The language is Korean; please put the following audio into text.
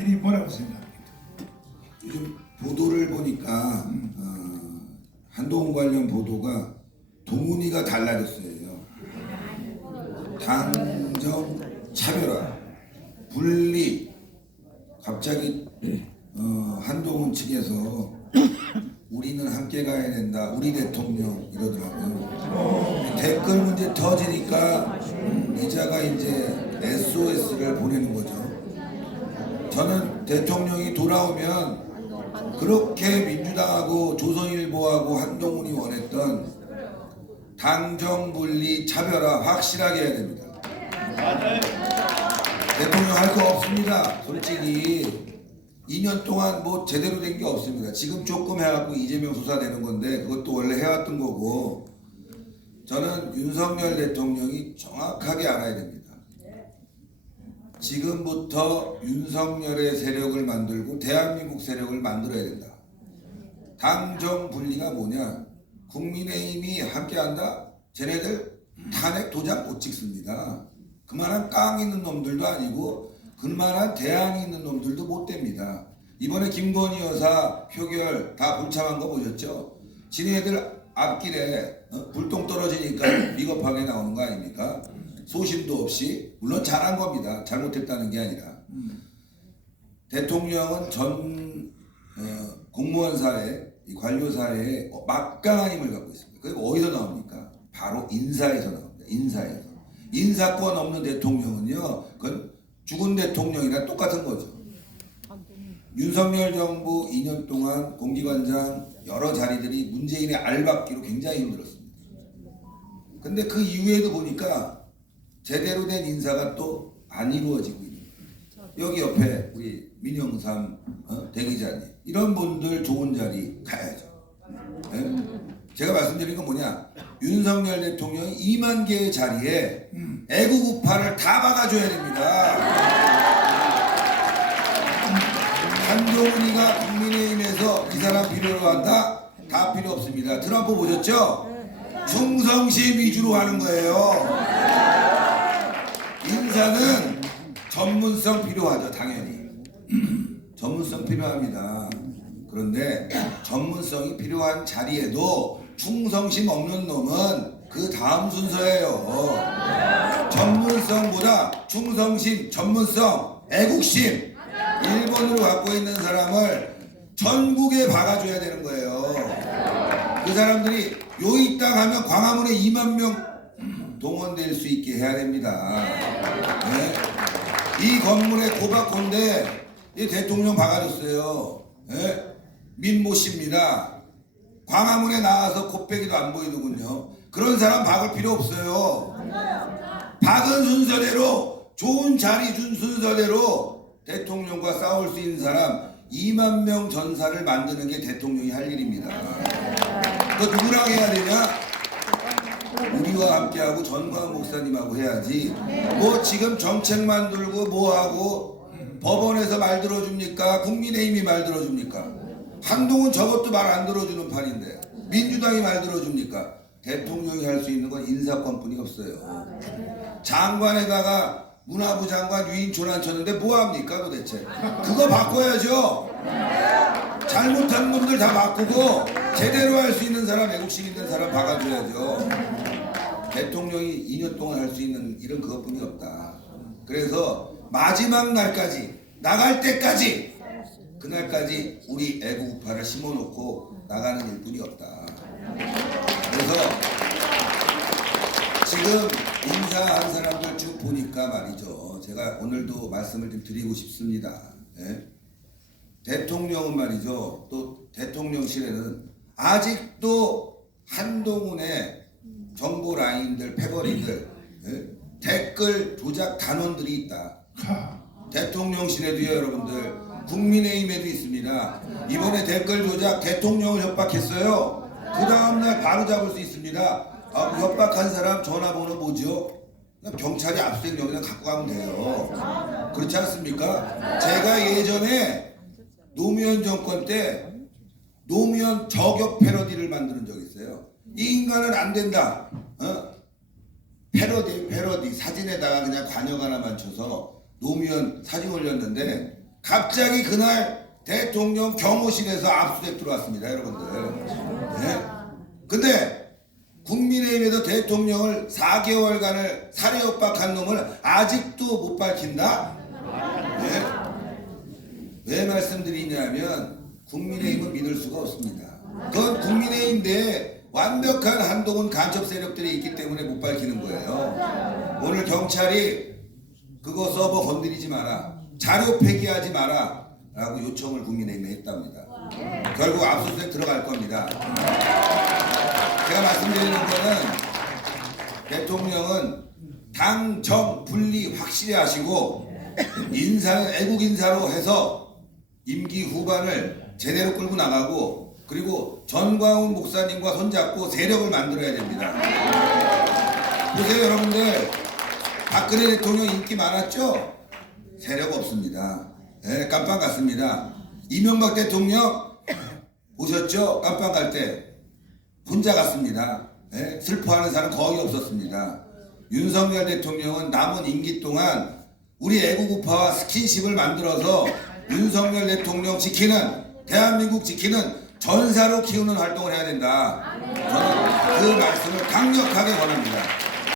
일이 뭐라고 생각합니까? 요즘 보도를 보니까 한동훈 관련 보도가 동훈이가 달라졌어요. 당정 차별화, 분리. 갑자기 한동훈 측에서 우리는 함께 가야 된다, 우리 대통령 이러더라고요. 댓글 문제 터지니까 기자가 이제 SOS를 보내는 거죠. 저는 대통령이 돌아오면 그렇게 민주당하고 조선일보하고 한동훈이 원했던 당정 분리 차별화 확실하게 해야 됩니다. 대통령 할 거 없습니다. 솔직히 2년 동안 뭐 제대로 된 게 없습니다. 지금 조금 해갖고 이재명 수사되는 건데 그것도 원래 해왔던 거고, 저는 윤석열 대통령이 정확하게 알아야 됩니다. 지금부터 윤석열의 세력을 만들고 대한민국 세력을 만들어야 된다. 당정 분리가 뭐냐? 국민의힘이 함께한다? 쟤네들 탄핵 도장 못 찍습니다. 그만한 깡 있는 놈들도 아니고 그만한 대안이 있는 놈들도 못 됩니다. 이번에 김건희 여사 표결 다 불참한 거 보셨죠? 지네들 앞길에 불똥 떨어지니까 비겁하게 나오는 거 아닙니까? 소신도 없이. 물론 잘한 겁니다. 잘못했다는 게 아니라. 대통령은 전 공무원 사회, 이 관료 사회에 막강한 힘을 갖고 있습니다. 그게 어디서 나옵니까? 바로 인사에서 나옵니다. 인사에서. 인사권 없는 대통령은요, 그건 죽은 대통령이랑 똑같은 거죠. 윤석열 정부 2년 동안 공기관장 여러 자리들이 문재인의 알박기로 굉장히 힘들었습니다. 근데 그 이후에도 보니까 제대로 된 인사가 또 안 이루어지고 있는 거예요. 여기 옆에 우리 민영삼 대기자님, 이런 분들 좋은 자리 가야죠. 네? 제가 말씀드린 건 뭐냐, 윤석열 대통령이 2만 개의 자리에 애국 우파를 다 박아줘야 됩니다. 한동훈이가 국민의힘에서 이 사람 필요로 한다? 다 필요 없습니다. 트럼프 보셨죠? 충성심 위주로 하는 거예요. 인사는 전문성 필요하죠, 당연히. 전문성 필요합니다. 그런데 전문성이 필요한 자리에도 충성심 없는 놈은 그 다음 순서예요. 전문성보다 충성심, 전문성, 애국심, 일본으로 갖고 있는 사람을 전국에 박아줘야 되는 거예요. 그 사람들이 요이 땅 하면 광화문에 2만 명 동원될 수 있게 해야 됩니다. 네? 이 건물에 고박콘데 이 대통령 박아줬어요. 네? 민모 씨입니다. 광화문에 나와서 콧배기도 안 보이더군요. 그런 사람 박을 필요 없어요. 박은 순서대로, 좋은 자리 준 순서대로 대통령과 싸울 수 있는 사람 2만 명 전사를 만드는 게 대통령이 할 일입니다. 그 누구랑 해야 되냐? 우리와 함께하고 전광 목사님하고 해야지. 뭐 지금 정책 만들고 뭐하고 법원에서 말 들어줍니까? 국민의힘이 말 들어줍니까? 한동훈 저것도 말 안 들어주는 판인데 민주당이 말 들어줍니까? 대통령이 할 수 있는 건 인사권뿐이 없어요. 장관에다가 문화부 장관 유인촌 앉혔는데 뭐합니까 도대체? 그거 바꿔야죠. 잘못한 놈들 다 바꾸고 제대로 할 수 있는 사람, 애국심 있는 사람 박아줘야죠. 대통령이 2년 동안 할 수 있는 일은 그것뿐이 없다. 그래서 마지막 날까지, 나갈 때까지, 그날까지 우리 애국우파를 심어놓고 나가는 일뿐이 없다. 그래서 지금 인사한 사람들 쭉 보니까 말이죠, 제가 오늘도 말씀을 좀 드리고 싶습니다. 예? 대통령은 말이죠, 또 대통령실에는 아직도 한동훈의 정보 라인들, 패거리들, 예? 댓글 조작 단원들이 있다. 대통령실에도요, 여러분들, 국민의힘에도 있습니다. 이번에 댓글 조작 대통령을 협박했어요. 그 다음날 바로 잡을 수 있습니다. 협박한 사람 전화번호 뭐죠? 그냥 경찰이 압수수색 영장 갖고 가면 돼요. 그렇지 않습니까? 제가 예전에 노무현 정권 때 노무현 저격 패러디를 만드는 적이 있어요. 이 인간은 안 된다. 패러디 사진에다가 그냥 관역 하나 맞춰서 노무현 사진 올렸는데 갑자기 그날 대통령 경호실에서 압수수색 들어왔습니다, 여러분들. 네? 근데 국민의힘에서 대통령을 4개월간을 살해 협박한 놈을 아직도 못 밝힌다? 네? 왜 말씀드리냐면 국민의힘은 믿을 수가 없습니다. 그건 국민의힘 내에 완벽한 한동훈 간첩 세력들이 있기 때문에 못 밝히는 거예요. 오늘 경찰이 그거 서버 건드리지 마라, 자료 폐기하지 마라 라고 요청을 국민의힘에 했답니다. 결국 압수수색 들어갈 겁니다. 제가 말씀드리는 거는 대통령은 당, 정, 분리 확실히 하시고 인사는 애국 인사로 해서 임기 후반을 제대로 끌고 나가고, 그리고 전광훈 목사님과 손잡고 세력을 만들어야 됩니다. 보세요, 여러분들. 박근혜 대통령 인기 많았죠? 세력 없습니다. 네, 깜빵 갔습니다. 이명박 대통령 보셨죠? 깜빵 갈 때 혼자 갔습니다. 네, 슬퍼하는 사람 거의 없었습니다. 윤석열 대통령은 남은 임기 동안 우리 애국우파와 스킨십을 만들어서 윤석열 대통령 지키는, 대한민국 지키는 전사로 키우는 활동을 해야 된다. 저는 그 말씀을 강력하게 권합니다.